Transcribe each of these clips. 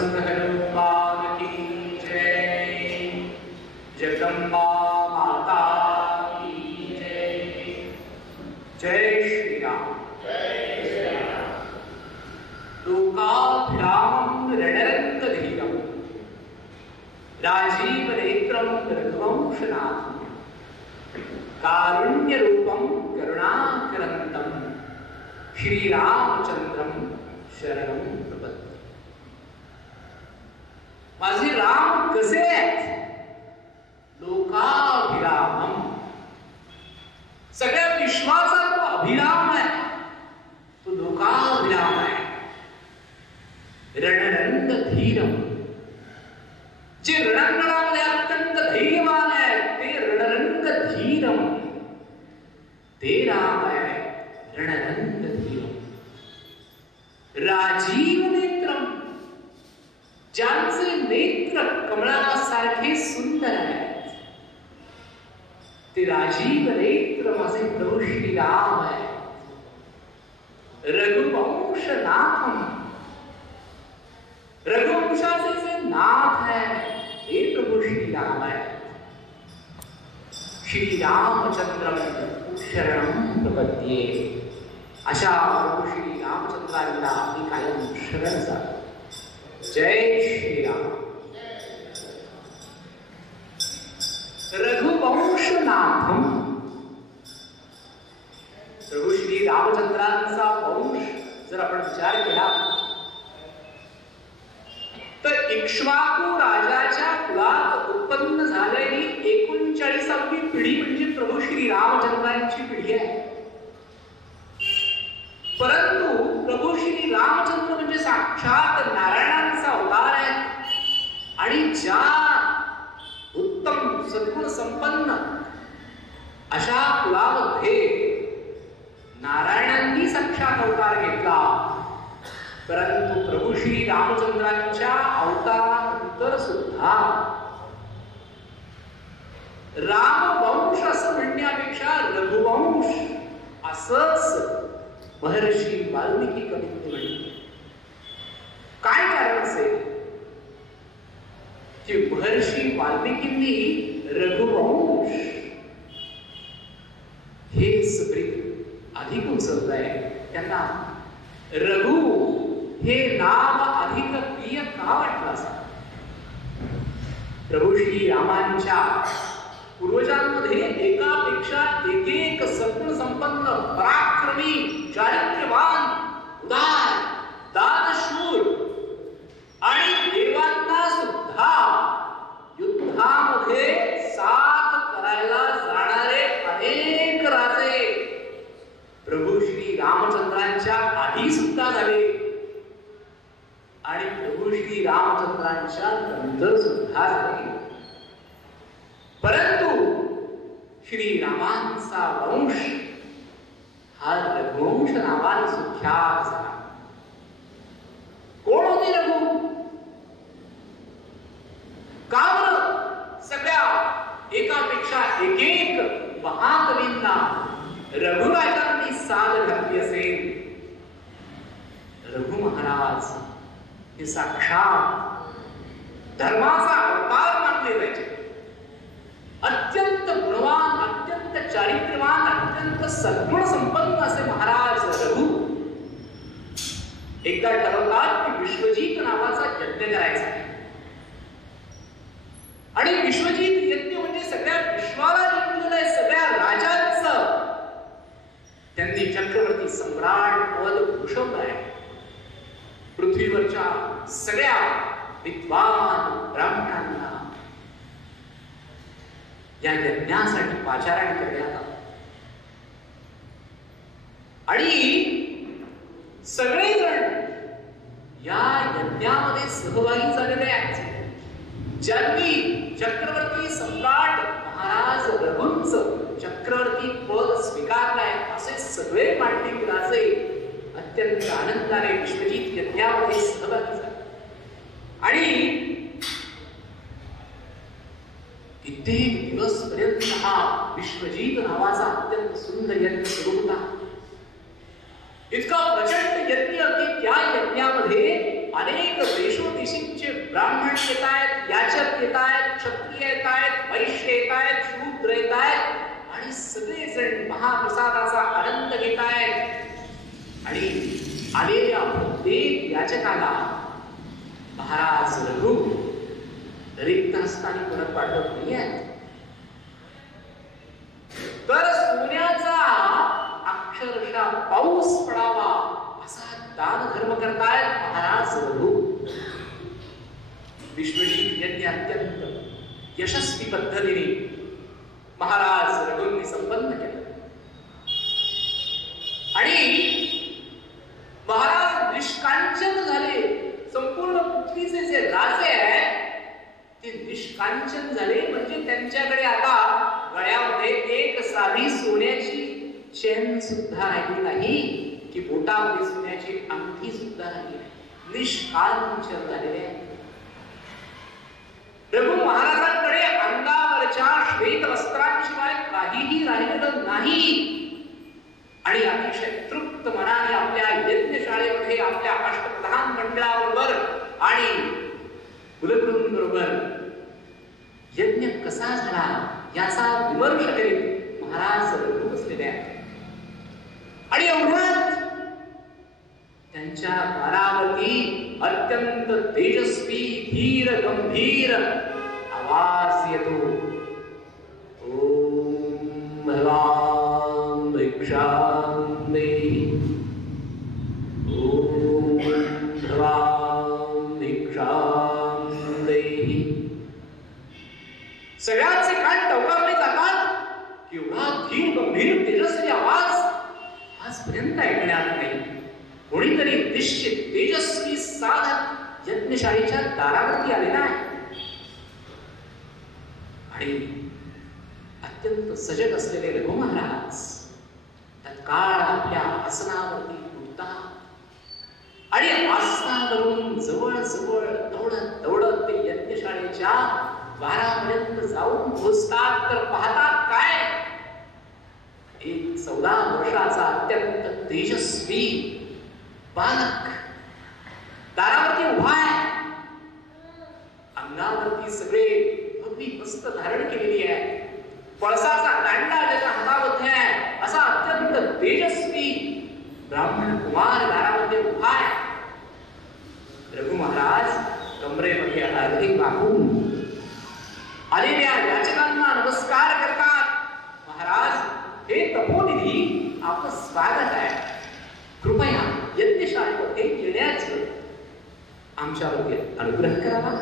प्रसन्न हनुमान की जय, जगदम्बा माता की जय। जय श्री राम। लोकाभ्यामं रणरङ्गधीरं राजीवनेत्रं रघुवंशनाथं कारुण्यरूपं करुणाकरन्तं श्रीरामचंद्रं शरणं प्रपद्ये। माझे राम कसे आहेत? लोकाभिरामम, सगळ्या विश्वाचा तो अभिराम आहे, तो लोकाभिराम आहे। रणरंग धीरम, जे रणांगणामध्ये अत्यंत धैर्यवान आहे ते रणरंग धीरम, ते राम आहे रणरंग धीरम। राजीव नेत्रम, ज्यांचे नेत्र कमळासारखे सुंदर आहेत, ते राजीव नेत्र माझे प्रभू श्री राम आहे। रघुवंश नाथम, रघुवंशाचे जे नाथ है हे प्रभू श्री राम है। श्री रामचंद्रम शरणं प्रपद्ये, अशा प्रभू श्री रामचंद्रांना आम्ही कायम शरण जातो। जय श्री राम। रघुवंशनाथम, प्रभू श्री रामचंद्रांचा वंश जर आपण विचार केला तर इक्ष्वाकू राजाच्या कुळात उत्पन्न झालेली 39वी पिढी म्हणजे प्रभू श्री रामचंद्रांची पिढी आहे। परंतु प्रभू श्री रामचंद्र म्हणजे साक्षात नारायणांचा अवतार आहे आणि ज्या उत्तम सद्गुण संपन्न अशा कुळामध्ये नारायणांनी साक्षात अवतार घेतला। परंतु प्रभू श्री रामचंद्रांच्या अवतारानंतर सुद्धा रामवंश असं म्हणण्यापेक्षा रघुवंश असंच महर्षी वाल्मिकी कवींनी म्हटले। काय कारण असेल की महर्षी वाल्मिकींनी रघुवंश हे स्मृत अधिक उचललंय। त्यांना रघु हे नाव अधिक प्रिय का वाटलं असं? प्रभू श्री रामांच्या पूर्वजांमध्ये एकापेक्षा एक सद्गुण संपन्न, पराक्रमी, चारित्र्यवान, उदार, दानशूर आणि देवांना सुद्धा युद्धामध्ये साथ करायला जाणारे अनेक राजे प्रभू श्री रामचंद्रांच्या आधी सुद्धा झाले आणि प्रभू श्री रामचंद्रांच्या नंतर सुद्धा झाले। परंतु श्री रामांचा वंश हा रघुवंश नावाने सुख्यात झाला। कोण होते रघु? का बरं सगळ्या एकापेक्षा एक महाकवींना रघुराजांनी साथ घातली असेल? रघु महाराज हे साक्षात धर्माचा अवतार मानले जायचे। अत्यंत गुणवान, अत्यंत चारित्र्यवान, अत्यंत सद्गुण संपन्न असे महाराज रघु एकदा ठरवतात की विश्वजित नावाचा यज्ञ करायचा आहे आणि विश्वजित यज्ञ म्हणजे सगळ्या विश्वाला जिंकलेलं आहे, सगळ्या राजांचं त्यांनी चक्रवर्ती सम्राट पद भूषवलं आहे। पृथ्वीवरच्या सगळ्या विद्वान ब्राह्मणांना या यज्ञासाठी पाचारण करण्यात आलं आणि सगळेजण या यज्ञामध्ये सहभागी झालेले आहेत। ज्यांनी चक्रवर्ती सम्राट महाराज रघुंचं चक्रवर्ती पद स्वीकारलंय असे सगळे पांडित राजे अत्यंत आनंदाने विश्वजित यज्ञामध्ये सहभागी झाले आणि कित्येक दिवस पर्यंत हा विश्वजित नावाचा अत्यंत सुंदर यज्ञ सुरू होता। इतका प्रचंड यज्ञ की त्या यज्ञामध्ये अनेक देशोदेशी ब्राह्मण येत आहेत, याचक येत आहेत, क्षत्रिय येत आहेत, वैश्य येत आहेत, शूद्र येत आहेत आणि सगळेजण महाप्रसादाचा आनंद घेत आहेत. आणि आलेल्या प्रत्येक याचकाला महाराज रघु रिक्त हस्ताने परत पाठवत नाहीये. तर सोन्याचा अक्षरशः पाऊस पडावा असा दान धर्म करतायत महाराज रघु. विश्वजित यज्ञ अत्यंत यशस्वी पद्धतीने महाराज रघुंनी संपन्न केलं. आणि महाराज निष्कांचन झाले. संपूर्ण पृथ्वीचे जे राजे आहेत ते निष्कांचन झाले. म्हणजे त्यांच्याकडे आता गळ्यामध्ये एक साधी सोन्याची चेन सुद्धा राहिली नाही, की बोटामध्ये सोन्याची अंगठी सुद्धा राहिली नाही. निष्कांचन झालेले रघु महाराजांकडे अंगावरच्या श्वेत वस्त्रांशिवाय काहीही राहिलेलं नाही. आणि अतिशय तृप्त मनाने आपल्या यज्ञशाळेमध्ये आपल्या अष्टप्रधान मंडळाबरोबर आणि कुलगुरूंबरोबर यज्ञ कसा झाला याचा विमर्श करीत महाराज रघु बसलेले आहेत. आणि एवढ्यात त्यांच्या दारावरती अत्यंत तेजस्वी धीर गंभीर आवाज येतो. ओम भगवान भिक्षां देहि. ओम भगवान भिक्षां देहि. सगळ्यांचे कान टवकारले जातात. केवढा धीर गंभीर तेजस्वी आवाज आजपर्यंत ऐकण्यात नाही. कोणीतरी निश्चित तेजस्वी साधक यज्ञशाळेच्या दारावरती आलेला आहे. आणि अत्यंत सजग असलेले रघु महाराज तत्काळ आपल्या आसनावरती उठतात आणि आसनावरून जवळ जवळ दौडत दौडत ते यज्ञशाळेच्या द्वारापर्यंत जाऊन पोहोचतात. तर पाहतात काय, एक 14 वर्षाचा अत्यंत तेजस्वी बालक दारावरती उभा आहे. अंगावरती सगळे भगवी वस्त्र धारण केलेली आहे. पळसाचा दांडा त्याच्या हातामध्ये आहे. असा अत्यंत तेजस्वी ब्राह्मण कुमार दारामध्ये उभा आहे. रघु महाराज कमरेमध्ये अर्धे वाकून आलेल्या याचकांना नमस्कार करतात. महाराज, हे तपोनिधी आपलं स्वागत आहे. कृपया यज्ञशाळेमध्ये येण्याचं आमच्यावरती अनुग्रह करावा.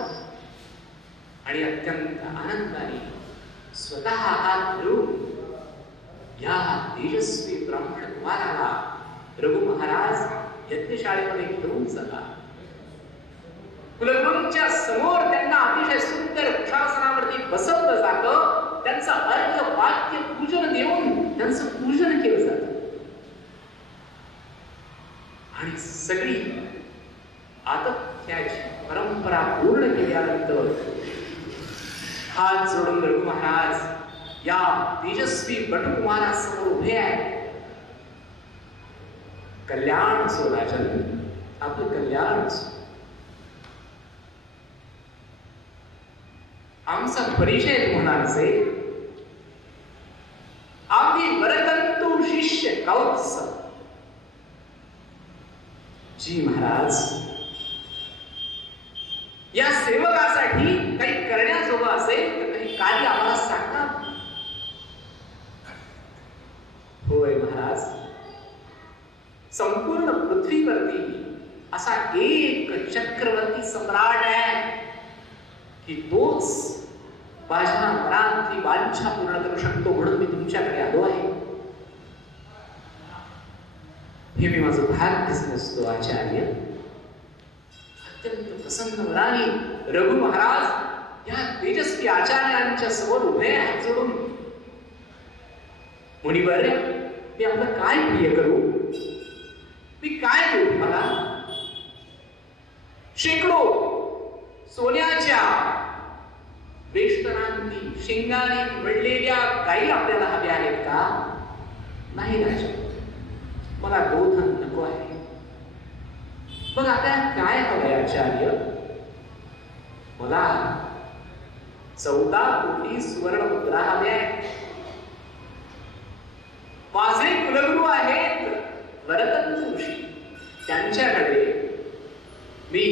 आणि अत्यंत आनंदाने स्वतः हात धरून या तेजस्वी ब्राह्मण कुमाराला रघु महाराज यज्ञशाळेमध्ये घेऊन जातात. कुलगुरूंच्या समोर त्यांना अतिशय सुंदर वृक्षासनावरती बसवलं जातं. त्यांचं अर्घ्य वाक्य पूजन देऊन त्यांचं पूजन केलं जातं. आणि सगळी आतिथ्याची परंपरा पूर्ण केल्यानंतर हात जोडून रघु महाराज या तेजस्वी बटकुमारासमोर उभे आहेत. कल्याण सो राजन, आपलं कल्याण सो. आमचा परिचय तुम्हाला असेल. आम्ही वरतंतू शिष्य कौत्स. जी महाराज, या सेवकासाठी काही करण्याजोगं असेल तर काही कार्य आम्हाला सांगा. होय महाराज, संपूर्ण पृथ्वीवरती असा एक चक्रवर्ती सम्राट आहे की तोच माझ्या मनातली वांछा पूर्ण करू शकतो. म्हणून मी तुमच्याकडे आलो आहे. हे मी माझं भाग्य समजतो आचार्य. अत्यंत प्रसन्न मनाने रघु महाराज या तेजस्वी आचार्यांच्या समोर उभे हात जोडून, मुनिवर, मी आपलं काय प्रिय करू? मी काय देऊ तुम्हाला? शेकडो सोन्याच्या वेष्टनांनी शिंगाने मळलेल्या गायी आपल्याला हव्या आहेत का? नाही राजा, मला गोधन नको आहे. मग आता काय हवंय आचार्य? मला 14 कोटी सुवर्ण मुद्रा हव्या. माझे कुलगुरू आहेत वरदत्त ऋषी, त्यांच्याकडे मी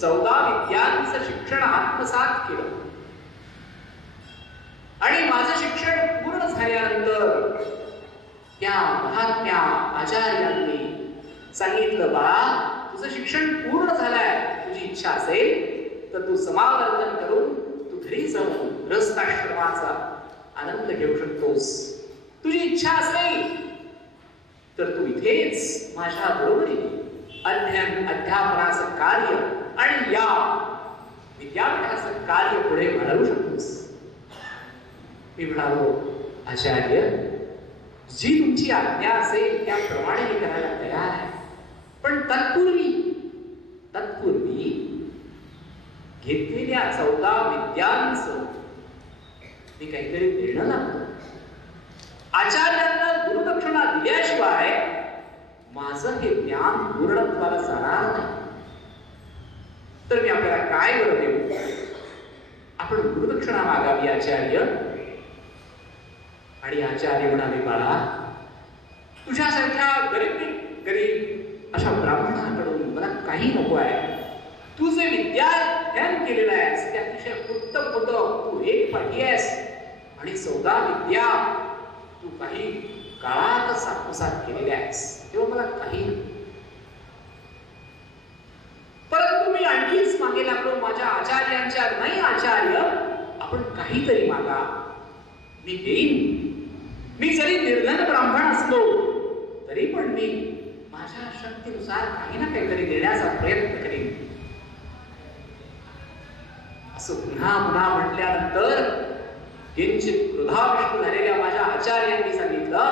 14 विद्यांचं शिक्षण आत्मसात केलं आणि माझं शिक्षण पूर्ण झाल्यानंतर त्या महात्म्या आचार्यांनी सांगितलं, बाळा तुझं शिक्षण पूर्ण झालंय, तुझी इच्छा असेल तर तू समावर्तन करून तू घरी जाऊन गृहस्थाश्रमाचा आनंद घेऊ शकतोस. तुझी इच्छा असेल तर तू इथेच माझ्या बरोबरीने अध्ययन अध्यापनाचं कार्य आणि या विद्यापीठाचं कार्य पुढे वाढवू शकतोस. मी म्हणालो, आचार्य जी तुमची आज्ञा असेल त्याप्रमाणे मी करायला तयार आहे, पण तत्पूर्वी घेतलेल्या 14 विद्यांचं मी काहीतरी देणं लागतो. आचार्यांना गुरुदक्षिणा दिल्याशिवाय माझं हे ज्ञान पूर्णत्वाला जाणार नाही. तर मी आपल्याला काय बरं देऊ? आपण गुरुदक्षिणा मागावी आचार्य. आणि आचार्य म्हणाले, बाळा तुझ्यासारख्या गरीब अशा ब्राह्मणाकडून मला काही नको आहे. तू जे विद्याध्ययन केलेलं आहेस ते अतिशय उत्तम होतं. तू एक पाठी आहेस आणि 14 विद्या तू काही काळातच आत्मसात केलेल्या आहेस, तेव्हा मला काही. परंतु मी आणखीच मागे लागलो माझ्या आचार्यांच्या, नाही आचार्य आपण काहीतरी मागा, मी देईन. मी जरी निर्धन ब्राह्मण असलो तरी पण मी माझ्या शक्तीनुसार काही ना काहीतरी देण्याचा प्रयत्न करेन. असं पुन्हा पुन्हा म्हटल्यानंतर किंचित क्रोधाविष्ट झालेल्या माझ्या आचार्यांनी सांगितलं,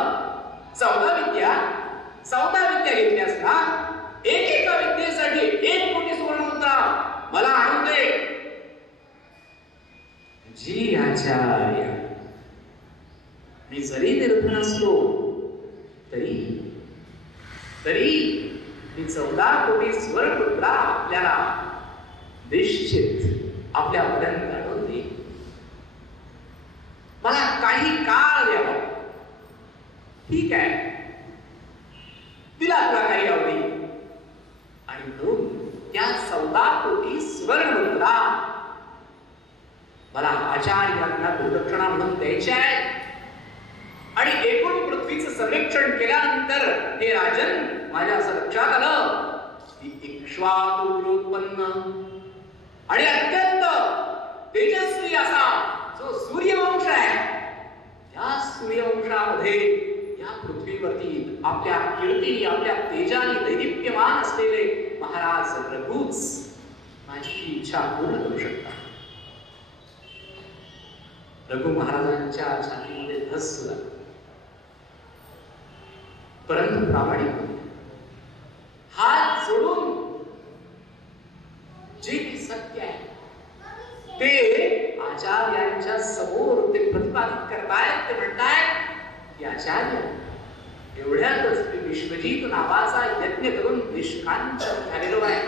14 विद्या घेतल्यास ना, एका विद्येसाठी 1 कोटी सुवर्णमुद्रा मला आणून दे. जी आचार्य, मी जरी निर्धन असलो तरी मी 14 कोटी सुवर्णमुद्रा आपल्याला निश्चित आपल्यापर्यंत आणून दे. मला काही काळ द्यावा. ठीक आहे, दिला तुला काही आवडी. आणि म्हणून त्या 14 कोटी सुवर्णमुद्रा मला आचार्यांना गुरुदक्षिणा म्हणून द्यायच्या आहेत. आणि एकूण पृथ्वीचं सर्वेक्षण केल्यानंतर हे राजन माझ्या असं लक्षात आलं की इक्ष्वाकुलोत्पन्न आणि अत्यंत तेजस्वी असा जो सूर्यवंश आहे, त्या सूर्यवंशामध्ये या पृथ्वीवरती आपल्या कीर्ती आपल्या तेजाने दैदिप्यमान असलेले महाराज रघुच माझी इच्छा पूर्ण करू शकतात. रघु महाराजांच्या छातीमध्ये धस सुद्धा, परंतु प्रामाणिक हात जोडून जे काही सत्य आहे ते आचार्यांच्या समोर ते प्रतिपादित करतायत. ते म्हणतायत की आचार्य, एवढ्यातच मी विश्वजित नावाचा यज्ञ करून निष्कांचन झालेलो आहे.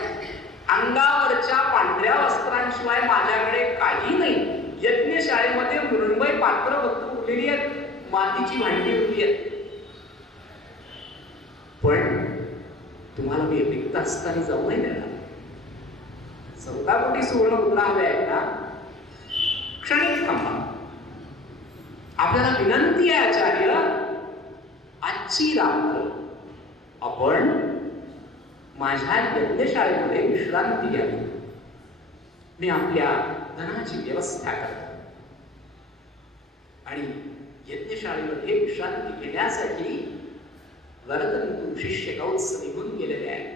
अंगावरच्या पांढऱ्या वस्त्रांशिवाय माझ्याकडे काही नाही. यज्ञशाळेमध्ये मृण्मय पात्र फक्त उरलेली आहेत, मातीची भांडी उरली आहेत. पण तुम्हाला मी रिक्त असताना जाऊ नाही देणार. 14 कोटी सुवर्णमुद्रा हव्या आहेत ना, क्षणिक थांबा. आपल्याला विनंती आहे आचार्य, आजची रात्र आपण माझ्या यज्ञशाळेमध्ये विश्रांती घ्यावी. मी आपल्या धनाची व्यवस्था करतो. आणि यज्ञशाळेमध्ये विश्रांती घेण्यासाठी वरदंतू शिष्य कौत्स निघून गेलेले आहेत.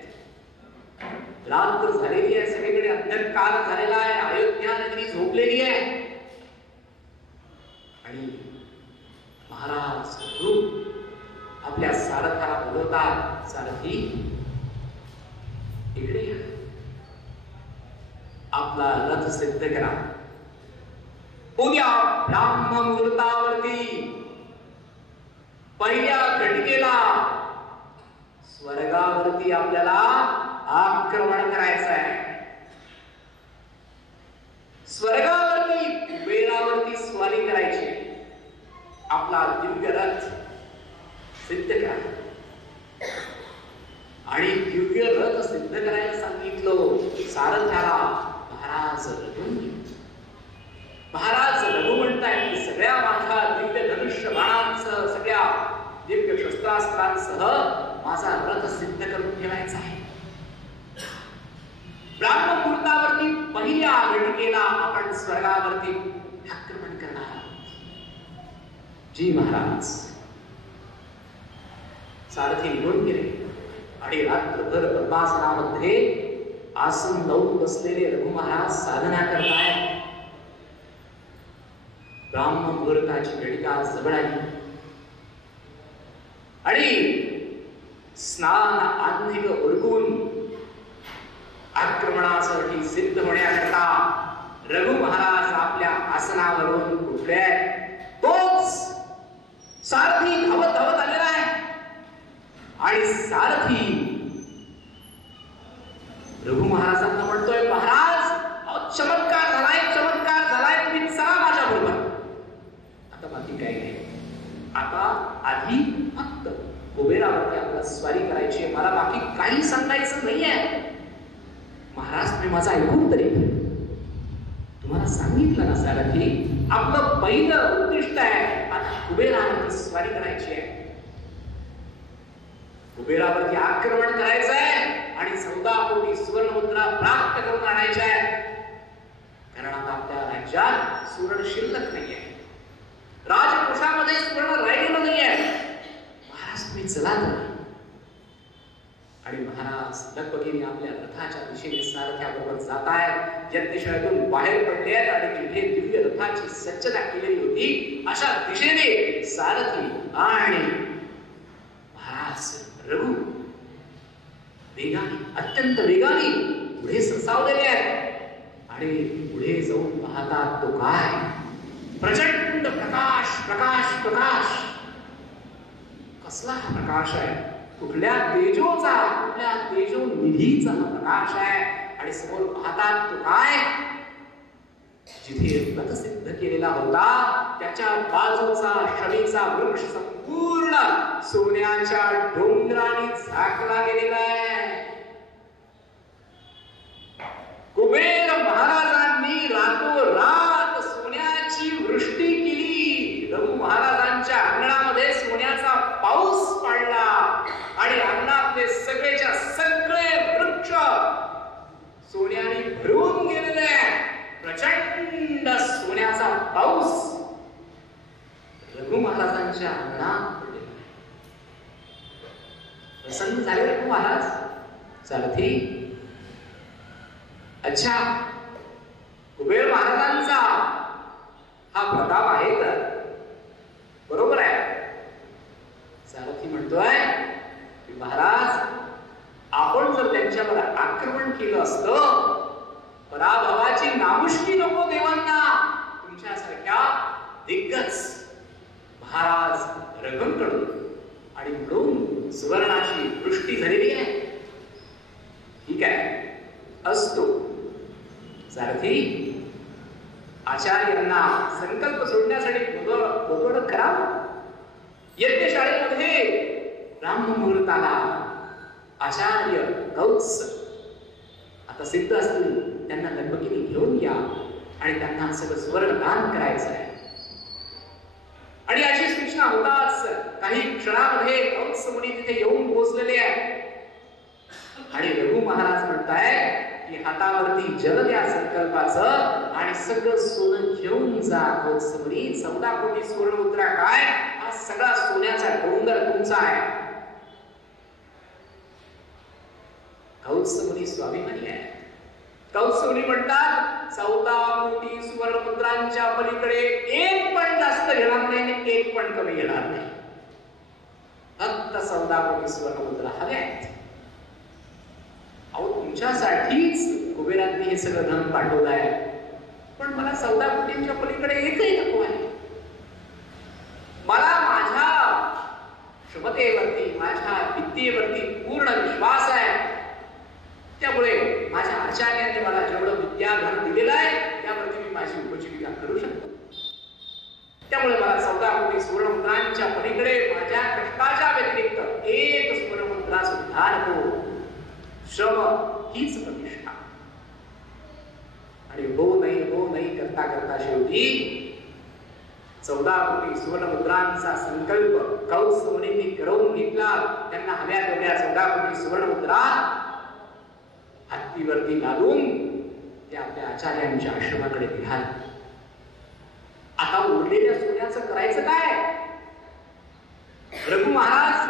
रात्र झालेली आहे, सगळीकडे अंधकार झालेला आहे, अयोध्या नगरी झोपलेली आहे. आणि महाराज आपल्या सारथाला बोलवतात, सारथी इकडे या, आपला रथ सिद्ध करा. उद्या ब्राह्म मुहूर्तावरती पहिल्या घटिकेला स्वर्गावरती आपल्याला आक्रमण करायचं आहे. स्वर्गावरती कुबेरावरती स्वारी करायची, आपला दिव्य रथ सिद्ध करा. आणि दिव्य रथ सिद्ध करायला सांगितलं सारथ्याला महाराज रघु. महाराज रघु म्हणतायत की सगळ्या माझ्या दिव्य धनुष्य बाणांसह, सगळ्या दिव्य शस्त्रास्त्रांसह माझा रथ सिद्ध करून ठेवायचा आहे. ब्राह्ममुहूर्तावरती पहिल्या घटिकेला आपण स्वर्गावरती आक्रमण करणार आहोत. जी महाराज. सारथी निघून गेले आणि रात्रभर पद्मासनामध्ये आसन लावून बसलेले रघु महाराज साधना करतायत. ब्राह्म मुहूर्ताची घटिका जवळ आली आणि स्नान आत्मिक उरकून आक्रमणासाठी सिद्ध होण्याकरता रघु महाराज आपल्या आसनावरून उठले. तोच सारथी धावत धावत आलेला आहे आणि सारथी रघु महाराजांना म्हणतोय, महाराज चमत्कार झालाय, चमत्कार झालाय, तुम्ही चला माझ्या बरोबर. आता बाकी काय नाही, आता आधी फक्त कुबेरावरती आपल्याला स्वारी करायची आहे, मला बाकी काही सांगायचं नाहीये. महाराज तुम्ही माझं ऐकून तरी, तुम्हाला सांगितलं ना सारथी, आपलं पहिलं उद्दिष्ट आहे आता कुबेरावरती स्वारी करायची आहे. कुबेरावरती आक्रमण करायचं आहे आणि 14 कोटी सुवर्णमुद्रा प्राप्त करून आणायच्या आहे. कारण आता आपल्या राज्यात सुवर्ण शिल्लक नाहीये, राजकोषामध्ये सुवर्ण राहिलेलं नाहीये. महाराज तुम्ही चला तर. आणि महाराज लगबगीने आपल्या रथाच्या दिशेने सारथ्याबरोबर जात आहेत. यज्ञशाळेतून बाहेर पडले आहेत आणि जिथे दिव्य रथाची सज्जता केलेली होती अशा दिशेने सारथी आणि महाराज रघु वेगाने, अत्यंत वेगाने पुढे सरसावलेले आहेत. आणि पुढे जाऊन पाहतात तो काय, प्रचंड प्रकाश, प्रकाश, प्रकाश. कसला हा प्रकाश आहे, कुठल्या तेजोचा, कुठल्या तेजो निधीचा हा प्रकाश आहे. आणि समोर पाहतात तो काय, जिथे रथ सिद्ध केलेला होता त्याच्या बाजूचा शमीचा वृक्ष संपूर्ण सोन्याच्या डोंगराने झाकला गेलेला आहे. कुबेर महाराजांनी रातोरात सोन्याची वृष्टी केली. रघु महाराजांच्या अंगणामध्ये सोन्याचा पाऊस पडला आणि अंगणातले सगळेच्या सगळे वृक्ष सोन्याने भरून गेलेले. प्रचंड सोन्याचा पाऊस रघु महाराजांच्या अंगणात पडलेला. प्रसन्न झाले रघु महाराज. सारथी, अच्छा कुबेर महाराजांचा हा प्रताप आहे तर बरोबर आहे. सारथी म्हणतोय की महाराज आपण जर त्यांच्यावर आक्रमण केलं असतं, पराभवाची नामुष्की नको देवांना. तुमच्यासारख्या दिग्गज महाराज रघुंकडून आणि म्हणून सुवर्णाची वृष्टी झालेली आहे. ठीक आहे, असतो. सारथी, आचार्यांना संकल्प सोडण्यासाठी बोलवणं करावं. यज्ञशाळेमध्ये ब्राह्ममुहूर्ताला आचार्य कौत्स आता सिद्ध असतील, त्यांना लगबगीने घेऊन या आणि त्यांना सगळं सुवर्ण दान करायचं आहे. आणि अशी सूचना होताच काही क्षणामध्ये कौत्स मुनी तिथे येऊन पोहोचलेले आहेत. आणि रघु महाराज म्हणताय की हातावरती जल द्या संकल्पाचं आणि सगळं सोनं घेऊन जा. कौत्स मुनी, 14 कोटी सुवर्ण मुद्रा काय, हा सगळा सोन्याचा डोंगर तुमचा आहे. कौत्स मुनी स्वाभिमानी आहे. कौत्स मुनी म्हणतात 14 कोटी सुवर्ण मुद्रांच्या पलीकडे एक पण जास्त घेणार नाही आणि एक पण कमी घेणार नाही. फक्त 14 कोटी सुवर्ण मुद्रा हव्यात. अहो, तुमच्यासाठीच कुबेरांनी हे सगळं धन पाठवलं आहे, पण मला 14 कोटींच्या पलीकडे एकही नको आहे. मला माझ्या क्षमतेवरती, माझ्या विद्येवरती पूर्ण विश्वास आहे. त्यामुळे माझ्या आचार्यांनी मला जेवढं विद्याधन दिलेलं आहे त्यावरती माझी उपजीविका करू शकतो. त्यामुळे मला 14 कोटी सुवर्णमुद्रांच्या पलीकडे माझ्या कष्टाच्या व्यतिरिक्त एक सुवर्णमुद्रा सुद्धा नको. श्रम हीच प्रतिष्ठा. आणि हो नाही करता करता शेवटी 14 कोटी सुवर्णमुद्रांचा संकल्प कौस मुनींनी करून घेतला. त्यांना हव्या तेवढ्या 14 कोटी सुवर्णमुद्रा हत्तीवरती लादून ते आपल्या आचार्यांच्या आश्रमाकडे निघाले. आता उरलेल्या सोन्याचं करायचं काय? रघु महाराज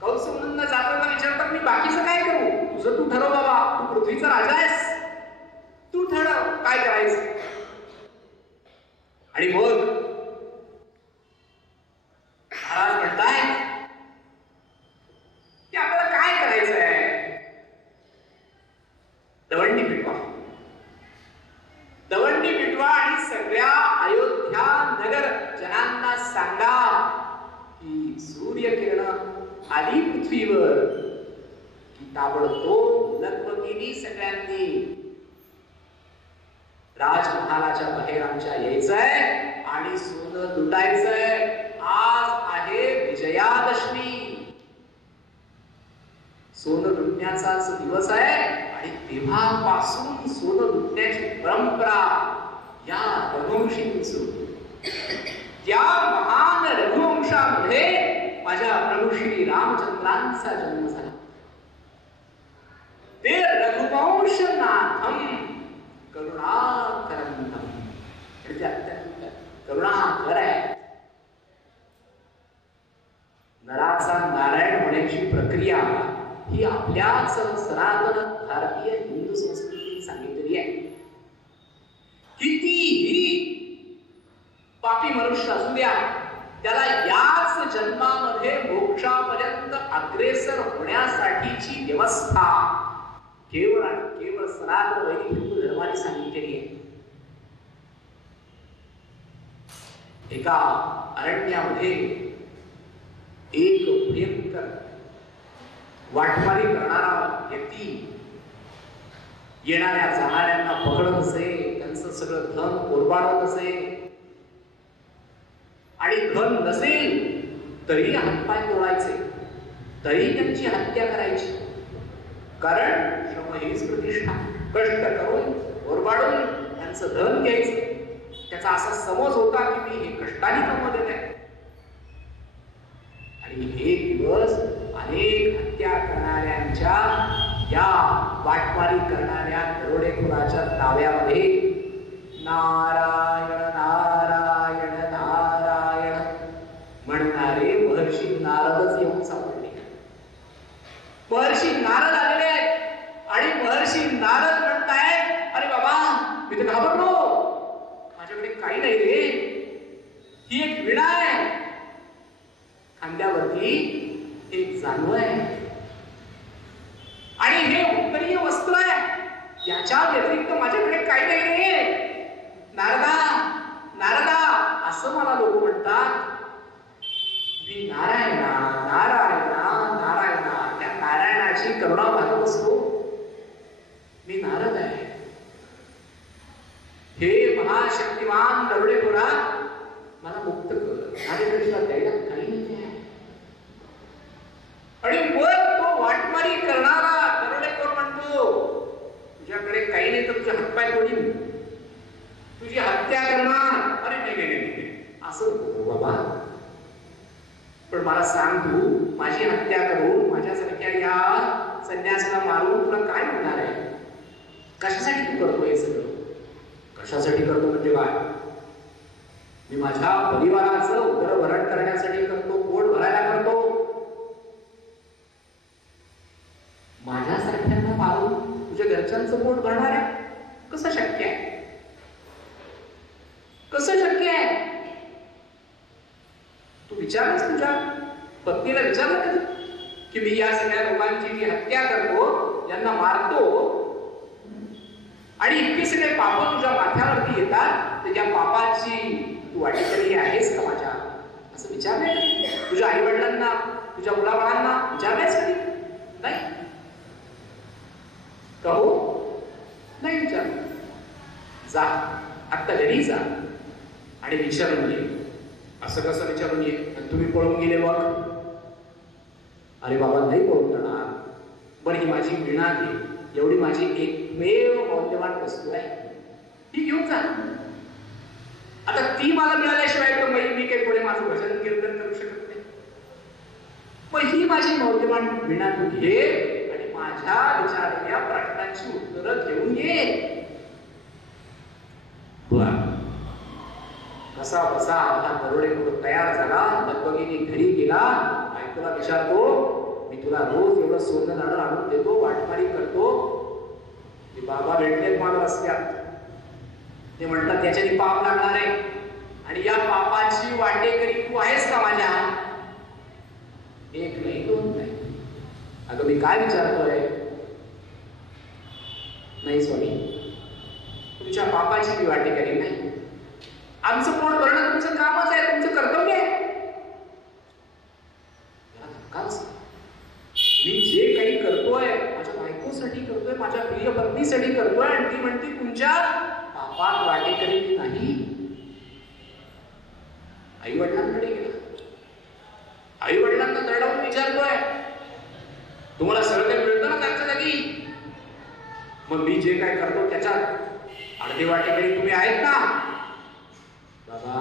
कौस मुनींना जाताना विचारतात, मी बाकीचं काय करू? तुझं तू ठरव बाबा, तू पृथ्वीचा राजा आहेस, तू ठरव काय करायचं. आणि मग महाराज म्हणताय की आपल्याला काय करायचं आहे? दवंडी पिटवा, दवंडी पिटवा आणि सगळ्या अयोध्या नगर जनांना सांगा की सूर्यकिरण आली पृथ्वीवर की ताबडतोब लग्न केली सगळ्यांनी. राजमहालाच्या बाहेर आमच्या यायचंय आणि सोनं लुटायचंय. आज आहे विजयादशमी, सोनं लुटण्याचाच दिवस आहे. आणि तेव्हापासून सोनं लुटण्याची परंपरा या रघुवंशींची, त्या महान रघुवंशामध्ये माझ्या प्रभू श्री रामचंद्रांचा जन्म झाला. ते रघुवंशनाथम करुणाकरंतम, म्हणजे अत्यंत करुणाकर आहे. नराचा नारायण होण्याची प्रक्रिया ही आपल्याच सनातन भारतीय हिंदू संस्कृतीने सांगितलेली आहे. कितीही पापी मनुष्य असू द्या, त्याला याच जन्मामध्ये मोक्षापर्यंत अग्रेसर होण्यासाठीची व्यवस्था केवळ आणि केवळ सनातन वैदिक हिंदू धर्माने सांगितलेली आहे. एका अरण्यामध्ये एक भयंकर वाटमारी करणारा व्यक्ती येणाऱ्या जाणाऱ्यांना पकडत असे, त्यांचं सगळं धन कोरबाडत असे. आणि धन नसेल तरी हातपाय तोडायचे, तरी त्यांची हत्या करायची. कारण श्रम हीच प्रतिष्ठा. कष्ट करून कोरबाडून त्यांचं धन घ्यायचं. त्याचा असा समज होता की मी हे कष्टाने कमवलेलं आहे. आणि एक दिवस अनेक हत्या करणाऱ्यांच्या, या वाटमारी करणाऱ्या दरोडेखोराच्या ताब्यामध्ये नारायण नारायण नारायण म्हणणारे महर्षी नारदच येऊन सापडले. महर्षी नारद आलेले आहेत आणि महर्षी नारद म्हणतायत, अरे बाबा मी तर घाबरलो, माझ्याकडे काही नाही रे, ही एक विडा आहे, खांद्यावरती एक जानव आहे आणि हे उत्तरीय वस्त्र आहे, याच्या व्यतिरिक्त माझ्याकडे काही नाही रे. नारदा नारदा असं मला लोक म्हणतात. मी नारायणा नारायणा नारायणा, त्या नारायणाची करुणा भागवत असतो. मी नारद आहे. हे महाशक्तिमान दरोडेखोरा, मला मुक्त कर. माझ्याकडे द्यायला काही नाही आहे. आणि वर तो वाटमारी करणारा दरोडेखोर म्हणतो, तुझ्याकडे काही नाही तर तुझे हातपाय तोडीन, तुझी हत्या करणार. अरे नाही नाही नाही असं बाबा, पण मला सांग, तू माझी हत्या करून माझ्यासारख्या या संन्यासाला मारून तुला काय मिळणार आहे? कशासाठी तू करतो हे सगळं? कशासाठी करतो म्हणजे काय? मी माझ्या परिवाराचं उदरभरण करण्यासाठी करतो, पोट भरायला करतो. माझ्यासारख्यांना मारून तुझ्या घरच्यांचं पोट भरणार आहे? कसं शक्य आहे? कसं शक्य आहे? तू विचारच तुझ्या पत्नीला विचारलं कधी की मी या सगळ्या लोकांची जी हत्या करतो, यांना मारतो, आणि इतके सगळे पाप तुझ्या माथ्यावरती येतात, तर या पापाची तू वाटेकरी आहेस का माझ्या? असं विचारलंय तुझ्या आई वडिलांना, तुझ्या मुलाबाळांना विचारलंयस कधी? नाही. कहो नाही विचार. जा आत्ता घरी जा आणि विचारून ये. असं कसं विचारून ये? तुम्ही पळून गेले बघ. अरे बाबा नाही पळून जाणार. बरं ही माझी वीणा घे, एवढी माझी एकमेव मौल्यवान वस्तू आहे, ती घेऊन जा. आता ती मला मिळाल्याशिवाय तर मी काही पुढे माझं भजन कीर्तन करू शकत नाही. पण ही माझी मौल्यवान वीणा तू घे आणि माझ्या विचारलेल्या प्रश्नांची उत्तरं घेऊन ये. कसा बसा आता दरोडेखोर तयार झाला. लगबगीने घरी गेला. बायकोला विचारतो, मी तुला रोज एवढं सोनं नाणं आणून देतो, वाटपाडी करतो, ते बाबा भेटले मला रस्त्यात. ते म्हणतात त्याच्याने पाप लागणार आहे आणि या पापाची वाटेकरी तू आहेस का माझ्या? एक नाही, दोन नाही. अगं मी काय विचारतोय? नाही स्वामी, तुमच्या पापाची मी वाटेकरी नाही. आमचं पोट भरणं तुमचं कामच आहे, तुमचं कर्तव्य आहे. मी जे काही करतोय माझ्या बायकोसाठी करतोय, माझ्या प्रिय पत्नीसाठी करतोय आणि ती म्हणते तुमच्या पापात वाटेकरी मी नाही. आई वडिलांकडे गेला, आई वडिलांना दरडावून विचारतोय, तुम्हाला सगळं काही मिळतं ना त्यांच्या जागी? मग मी जे काय करतो त्याच्यात अर्धे वाटेकरी तुम्ही आहेत ना? बाबा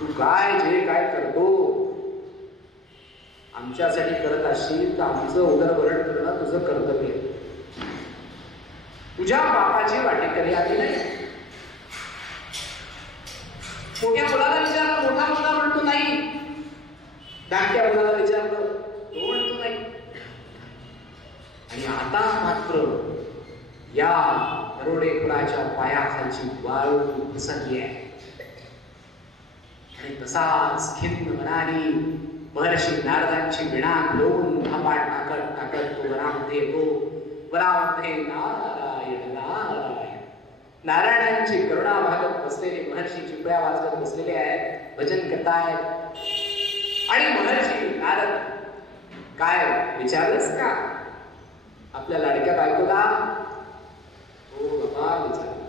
तू काय जे काय करतो आमच्यासाठी करत असशील तर आमचं उदरभरण करणं तुझं कर्तव्य. तुझ्या बापाची वाटेकरी आली नाही. मोठ्या मुलाला विचारलं, मोठा मुलगा म्हणतो नाही. धाकट्या मुलाला विचारलं, तो म्हणतो नाही. आणि आता मात्र या दरोडेखोराच्या पायाखालची वाळू घसरली आहे. आणि तसाच खिन्न मनाने महर्षी नारदांची वीणा घेऊन धापाट टाकत टाकत तो वनामध्ये येतो. वनामध्ये नारायण नारायण नारायणांची करुणा भागत बसलेले महर्षी चिपळ्या वाजवत बसलेले आहेत, भजन करतायत. आणि महर्षी नारद, काय विचारलंस का आपल्या लाडक्या बायकोला? हो बाबा विचारलं.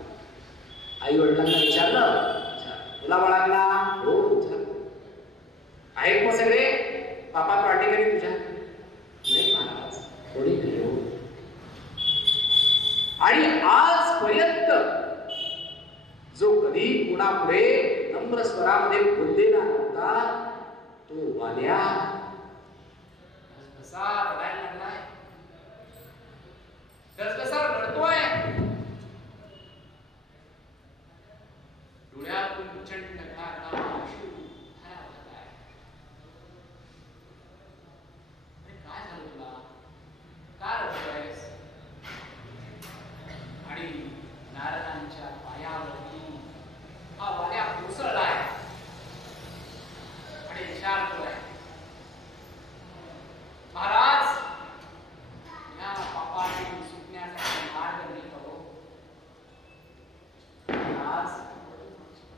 आई वडिलांना विचारलं? तुला बाळांना? हो विचारलं. आहेत मग सगळे पापात वाटेकरी तुझ्या? नाही महाराज, थोडी नाही हो. आणि आजपर्यंत जो कधी कुणापुढे नम्र स्वरामध्ये बोललेला नव्हता तो वाल्या कसा रडायला लागलाय, कसा रडतोय. डोळ्यातून प्रचंड काय झालं तुला? काय रडतोयस? आणि नारदांच्या पायावरती हा वाल्या कोसळलाय आणि विचारतोय, महाराज या पापातून सुटण्यासाठी मार्ग नाही का हो? महाराज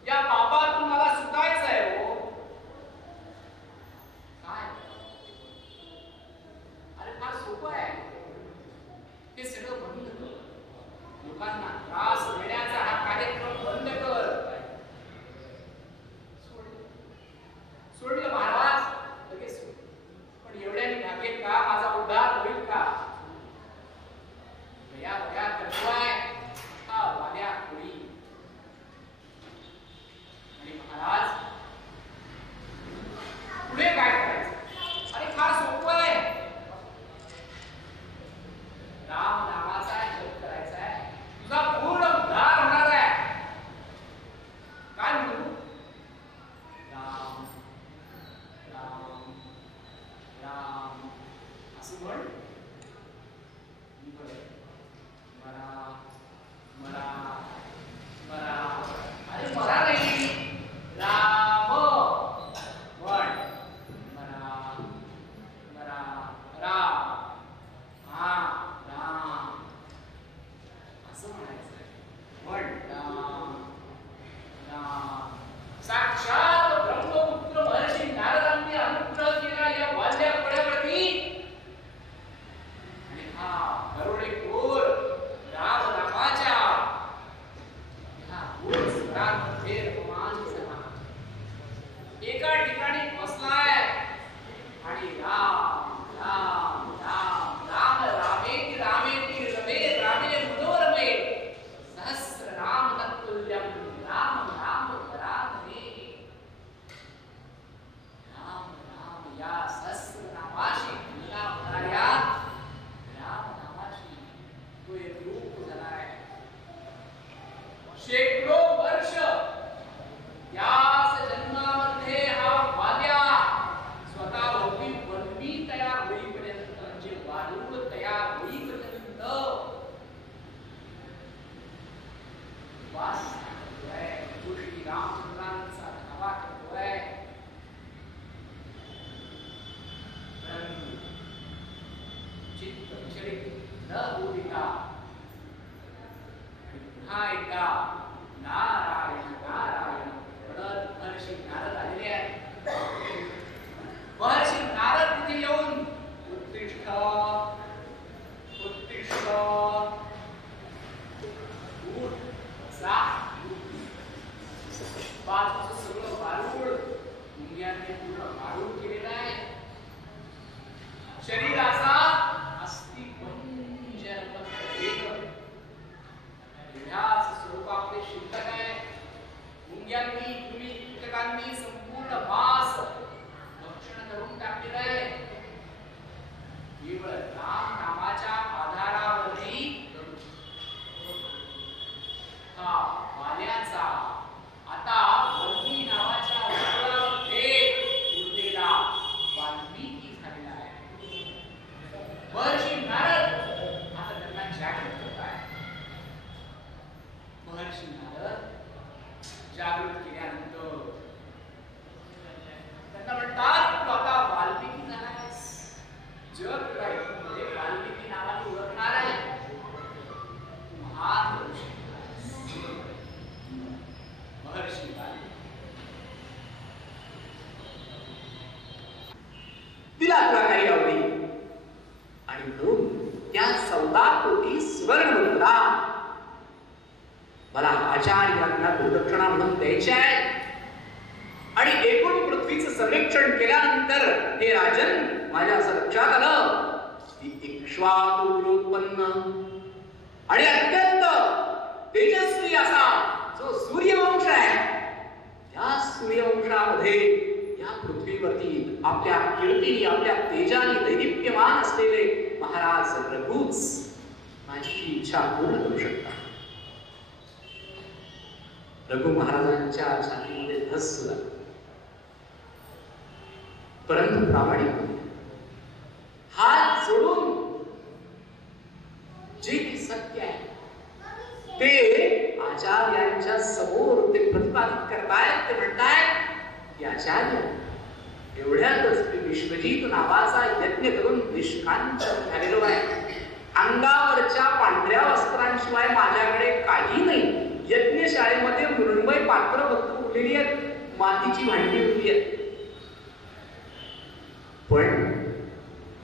या पापातून मला सुटायचं आहे हो. काय? अरे फार सोपं आहे. हे सगळं बंद कर. लोकांना त्रास देण्याचा हा कार्यक्रम बंद कर. सोडलं महाराज, लगेच सोड. पण एवढ्याने भागेल का? माझा उद्धार होईल का? वया वया करतोय हा वाल्या कोळी. आणि महाराज पुढे काय करायचं? अरे फार सोपं आहे. राम नामाचा जप करायचा आहे, तुझा पूर्ण उद्धार होणार आहे. काय म्हणू? राम राम राम असं म्हण. मरा मरा मरा. अरे मरा नाही, राम म्हण. मरा मरा राम. हा राम असं म्हणायचं. म्हण राम राम. साक्षात ब्रह्मपुत्र महर्षी नारदांनी अनुग्रह केला या वाल्या पड्यावरती. आणि हा दरोडेखोर राम नामाच्या ह्या या 14 कोटी सुवर्ण मुद्रा मला आचार्यांना गुरुदक्षिणा म्हणून द्यायच्या आहे. आणि एकूण पृथ्वीचं सर्वेक्षण केल्यानंतर हे राजन माझ्या असं लक्षात आलं की इक्ष्वाकुलोत्पन्न आणि अत्यंत तेजस्वी असा जो सूर्यवंश आहे, त्या सूर्यवंशामध्ये या पृथ्वीवरती आपल्या कीर्तीने आपल्या तेजाने दैदिप्यमान असलेले महाराज रघुच माझी इच्छा पूर्ण करू शकतात. रघु महाराजांच्या छातीमध्ये धस सुद्धा, परंतु प्रामाणिक हात जोडून जे काही सत्य आहे ते आचार्यांच्या समोर ते प्रतिपादित करतायत. ते म्हणतायत की आचार्य एवढ्यातच विश्वजित नावाचा यज्ञ करून निष्कांचन झालेलो आहे. अंगावरच्या पांढऱ्या वस्त्रांशिवाय माझ्याकडे काही नाही. यज्ञशाळेमध्ये मृण्मय पात्र वस्तू उरलेली आहेत, मातीची भांडी उरली आहेत. पण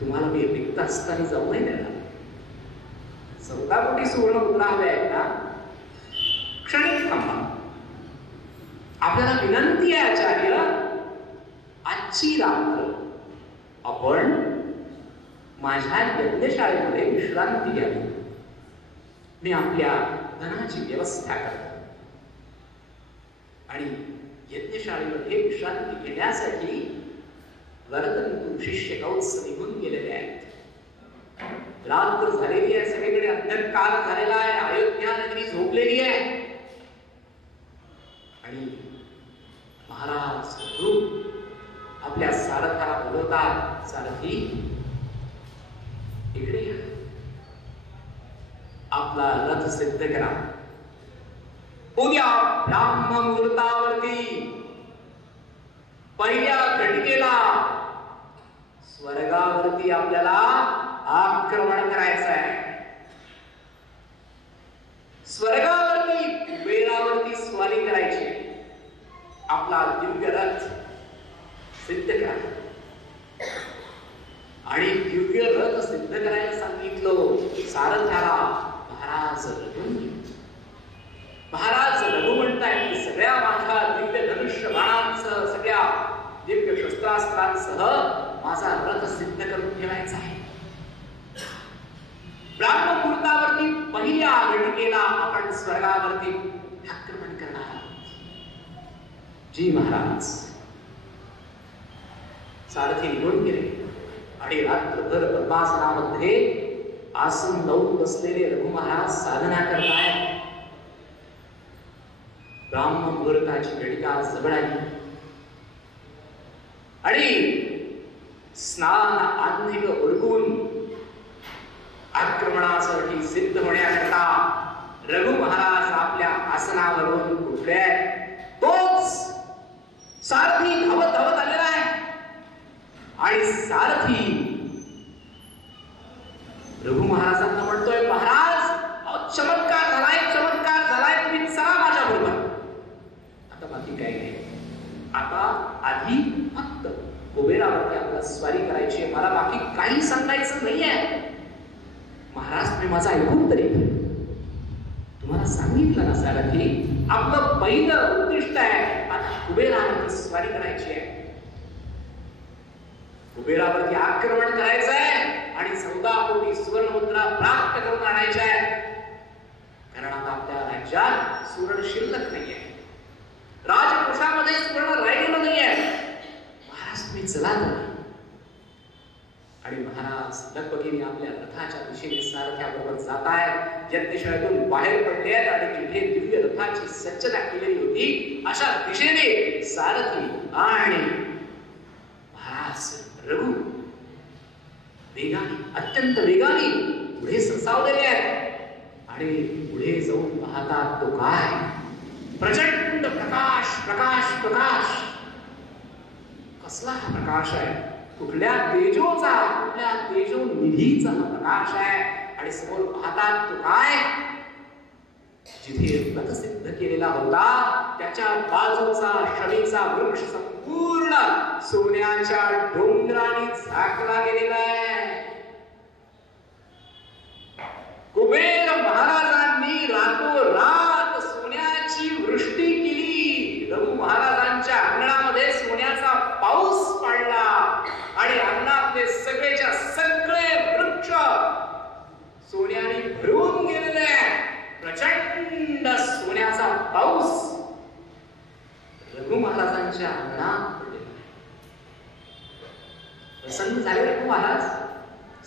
तुम्हाला मी रिक्त असताना जाऊ नाही देणार. 14 कोटी सुवर्ण मुद्रा हव्या आहेत ना, क्षणिक थांबा. आपल्याला विनंती आहे आचार्य, आजची रात्र आपण माझ्या यज्ञशाळेमध्ये विश्रांती घ्यावी. मी आपल्या धनाची व्यवस्था करतो आणि यज्ञशाळेमध्ये विश्रांती घेण्यासाठी वर्तन शिष्य कौत्स निघून गेलेले आहेत. रात्र झालेली आहे, सगळीकडे अंधकार झालेला आहे, अयोध्या नगरी झोपलेली आहे आणि महाराज आपल्या सारथ्याला बोलवतात, सारथी इकडे या, आपला रथ सिद्ध करा. उद्या ब्राह्म मुहूर्तावरती पहिल्या घटिकेला स्वर्गावरती आपल्याला आक्रमण करायचं आहे. स्वर्गावरती कुबेरावरती स्वारी करायची. आपला दिव्य रथ सिद्ध करा. आणि दिव्य रथ सिद्ध करायला सांगितलं सारथ्याला महाराज रघु. महाराज रघु म्हणतायत की सगळ्या माझ्या दिव्य धनुष्य बाणांसह, सगळ्या दिव्य शस्त्रास्त्रांसह माझा रथ सिद्ध करून ठेवायचा आहे. ब्राह्म मुहूर्तावरती पहिल्या घटिकेला आपण स्वर्गावरती आक्रमण करणार आहोत. जी महाराज. सारथी निघून गेले आणि रात्रभर पद्मासनामध्ये आसन लावून बसलेले रघु महाराज साधना करतायत. ब्राह्म मुहूर्ताची घटिका जवळ आली आणि स्नान आंधिक उरकून आक्रमणासाठी सिद्ध होण्याकरता रघु महाराज आपल्या आसनावरून उठले. तोच सारथी धावत धावत आलेला आहे आणि सारथी रघु महाराजांना म्हणतोय, महाराज चमत्कार झालाय, चमत्कार झालाय, तुम्ही चला माझ्या बरोबर. आता बाकी काही नाही. आता आधी फक्त कुबेरावरती आपल्याला स्वारी करायची आहे. मला बाकी काही सांगायचं नाहीये. महाराज तुम्ही माझा ऐकून तरी, तुम्हाला सांगितलं ना सारथी, आपलं पहिलं उद्दिष्ट आहे आता कुबेरावरती स्वारी करायची आहे. कुबेरावरती आक्रमण करायचं आहे आणि 14 कोटी सुवर्ण मुद्रा प्राप्त करून आणायच्या आहे. कारण आता आपल्या राज्यात सुवर्ण शिल्लक नाहीये, राजकोषामध्ये सुवर्ण राहिलेलं नाहीये. महाराज तुम्ही चला तर. आणि महाराज लगबगीने आपल्या रथाच्या दिशेने सारथ्याबरोबर जात आहेत. यज्ञशाळेतून बाहेर पडले आहेत आणि तिथे दिव्य रथाची सज्जता केलेली होती. अशा दिशेने सारथी आणि महाराज रघु वेगाने, अत्यंत वेगाने पुढे सरसावलेले आहेत आणि पुढे जाऊन पाहतात तो काय प्रचंड प्रकाश, प्रकाश, प्रकाश. कसला हा प्रकाश आहे? कुठल्या तेजोचा, कुठल्या तेजो निधीचा हा प्रकाश आहे. आणि समोर पाहतात तो काय, जिथे रथ सिद्ध केलेला होता त्याच्या बाजूचा शमीचा वृक्ष संपूर्ण सोन्याच्या डोंगराने झाकला गेलेला आहे.